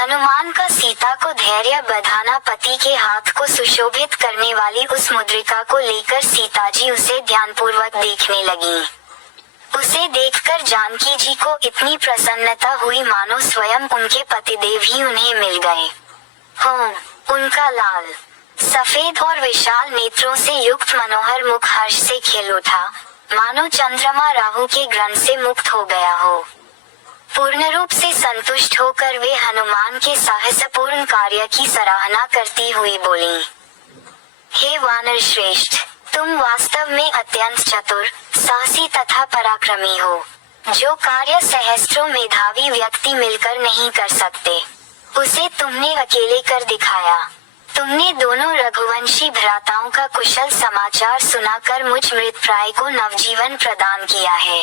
हनुमान का सीता को धैर्य बधाना। पति के हाथ को सुशोभित करने वाली उस मुद्रिका को लेकर सीताजी उसे ध्यानपूर्वक देखने लगी। उसे देखकर जानकी जी को इतनी प्रसन्नता हुई मानो स्वयं उनके पतिदेव ही उन्हें मिल गए हों। उनका लाल सफेद और विशाल नेत्रों से युक्त मनोहर मुख हर्ष से खिल उठा, मानो चंद्रमा राहु के ग्रहण से मुक्त हो गया हो। पूर्ण रूप से संतुष्ट होकर वे हनुमान के साहसपूर्ण कार्य की सराहना करती हुई बोली, हे वानर श्रेष्ठ, तुम वास्तव में अत्यंत चतुर, साहसी तथा पराक्रमी हो। जो कार्य सहस्त्रों मेधावी व्यक्ति मिलकर नहीं कर सकते, उसे तुमने अकेले कर दिखाया। तुमने दोनों रघुवंशी भ्राताओं का कुशल समाचार सुनाकर मुझ मृतप्राय को नवजीवन प्रदान किया है।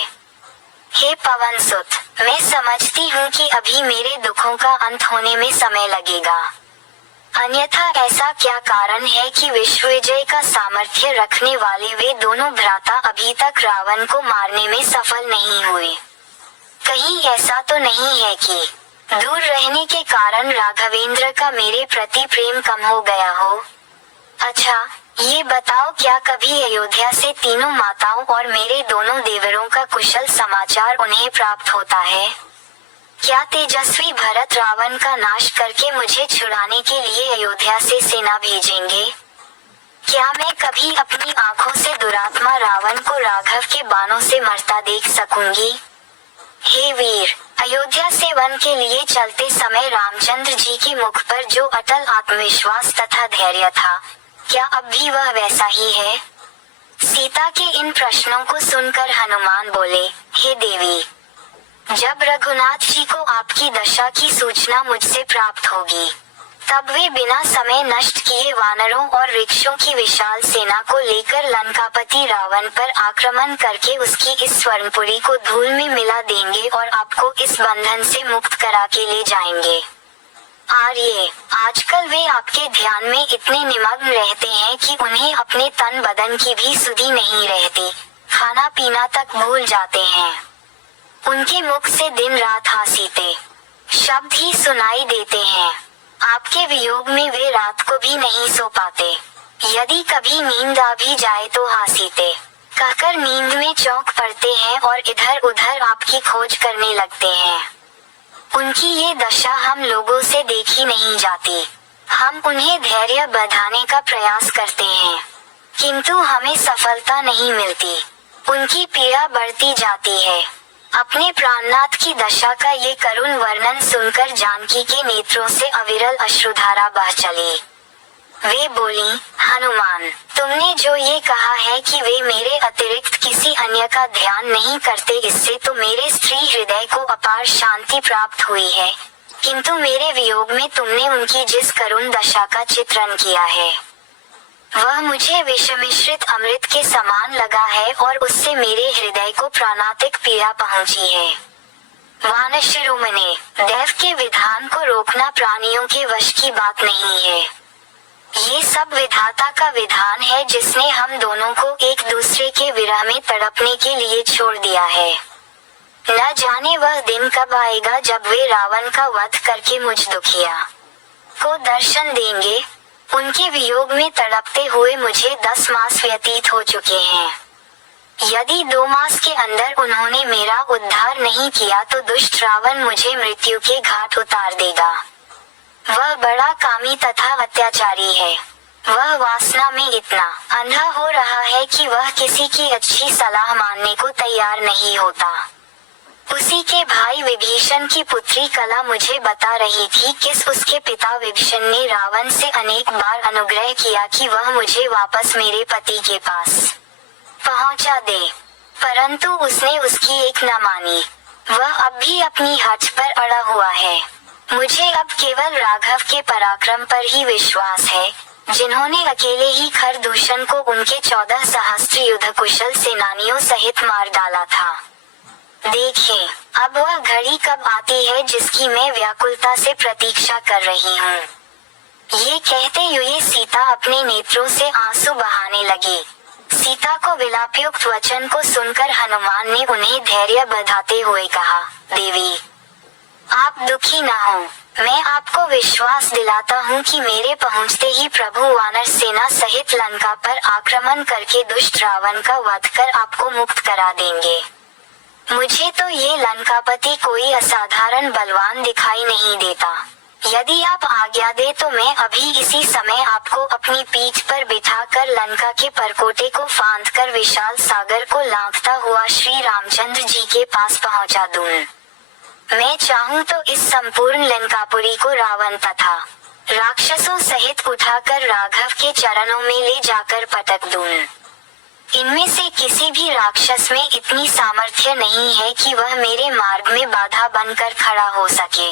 हे पवन सुत, मैं समझती हूँ कि अभी मेरे दुखों का अंत होने में समय लगेगा। अन्यथा ऐसा क्या कारण है कि विश्व विजय का सामर्थ्य रखने वाले वे दोनों भ्राता अभी तक रावण को मारने में सफल नहीं हुए? कहीं ऐसा तो नहीं है कि दूर रहने के कारण राघवेंद्र का मेरे प्रति प्रेम कम हो गया हो? अच्छा, ये बताओ, क्या कभी अयोध्या से तीनों माताओं और मेरे दोनों देवरों का कुशल समाचार उन्हें प्राप्त होता है? क्या तेजस्वी भरत रावण का नाश करके मुझे छुड़ाने के लिए अयोध्या से सेना भेजेंगे? क्या मैं कभी अपनी आंखों से दुरात्मा रावण को राघव के बाणों से मरता देख सकूंगी? हे वीर, अयोध्या से वन के लिए चलते समय रामचंद्र जी के मुख पर जो अटल आत्मविश्वास तथा धैर्य था, क्या अब भी वह वैसा ही है? सीता के इन प्रश्नों को सुनकर हनुमान बोले, हे देवी, जब रघुनाथ जी को आपकी दशा की सूचना मुझसे प्राप्त होगी, तब वे बिना समय नष्ट किए वानरों और वृक्षों की विशाल सेना को लेकर लंकापति रावण पर आक्रमण करके उसकी इस स्वर्णपुरी को धूल में मिला देंगे और आपको इस बंधन से मुक्त करा के ले जाएंगे। आर्य, आजकल वे आपके ध्यान में इतने निमग्न रहते हैं कि उन्हें अपने तन बदन की भी सुधि नहीं रहती, खाना पीना तक भूल जाते हैं। उनके मुख से दिन रात हासीते शब्द ही सुनाई देते हैं। आपके वियोग में वे रात को भी नहीं सो पाते। यदि कभी नींद आ भी जाए तो हासीते कहकर नींद में चौंक पड़ते हैं और इधर उधर आपकी खोज करने लगते हैं। उनकी ये दशा हम लोगों से देखी नहीं जाती। हम उन्हें धैर्य बधाने का प्रयास करते हैं, किंतु हमें सफलता नहीं मिलती। उनकी पीड़ा बढ़ती जाती है। अपने प्राणनाथ की दशा का ये करुण वर्णन सुनकर जानकी के नेत्रों से अविरल अश्रुधारा बह चली। वे बोली, हनुमान, तुमने जो ये कहा है कि वे मेरे अतिरिक्त किसी अन्य का ध्यान नहीं करते, इससे तो मेरे स्त्री हृदय को अपार शांति प्राप्त हुई है, किंतु मेरे वियोग में तुमने उनकी जिस करुण दशा का चित्रण किया है, वह मुझे विष मिश्रित अमृत के समान लगा है और उससे मेरे हृदय को प्राणांतिक पीड़ा पहुंची है। वानर शिरोमणे, दैव के विधान को रोकना प्राणियों के वश की बात नहीं है। ये सब विधाता का विधान है, जिसने हम दोनों को एक दूसरे के विरह में तड़पने के लिए छोड़ दिया है। न जाने वह दिन कब आएगा जब वे रावण का वध करके मुझ दुखिया को दर्शन देंगे। उनके वियोग में तड़पते हुए मुझे 10 मास व्यतीत हो चुके हैं। यदि 2 मास के अंदर उन्होंने मेरा उद्धार नहीं किया तो दुष्ट रावण मुझे मृत्यु के घाट उतार देगा। वह बड़ा कामी तथा अत्याचारी है। वह वासना में इतना अंधा हो रहा है कि वह किसी की अच्छी सलाह मानने को तैयार नहीं होता। उसी के भाई विभीषण की पुत्री कला मुझे बता रही थी कि उसके पिता विभीषण ने रावण से अनेक बार अनुग्रह किया कि वह मुझे वापस मेरे पति के पास पहुंचा दे, परंतु उसने उसकी एक न मानी। वह अब भी अपनी हठ पर अड़ा हुआ है। मुझे अब केवल राघव के पराक्रम पर ही विश्वास है, जिन्होंने अकेले ही खरदूषण को उनके 14 सहस्त्र युद्ध कुशल सेनानियों सहित मार डाला था। देखिए, अब वह घड़ी कब आती है जिसकी मैं व्याकुलता से प्रतीक्षा कर रही हूँ। ये कहते हुए सीता अपने नेत्रों से आंसू बहाने लगी। सीता को विलापयुक्त वचन को सुनकर हनुमान ने उन्हें धैर्य बधाते हुए कहा, देवी, आप दुखी न हो। मैं आपको विश्वास दिलाता हूँ कि मेरे पहुँचते ही प्रभु वानर सेना सहित लंका पर आक्रमण करके दुष्ट रावण का वध कर आपको मुक्त करा देंगे। मुझे तो ये लंकापति कोई असाधारण बलवान दिखाई नहीं देता। यदि आप आज्ञा दे तो मैं अभी इसी समय आपको अपनी पीठ पर बिठाकर लंका के परकोटे को फांद कर विशाल सागर को लांघता हुआ श्री रामचंद्र जी के पास पहुंचा दूं। मैं चाहूं तो इस संपूर्ण लंकापुरी को रावण तथा राक्षसों सहित उठाकर राघव के चरणों में ले जाकर पटक दूं। इनमें से किसी भी राक्षस में इतनी सामर्थ्य नहीं है कि वह मेरे मार्ग में बाधा बनकर खड़ा हो सके।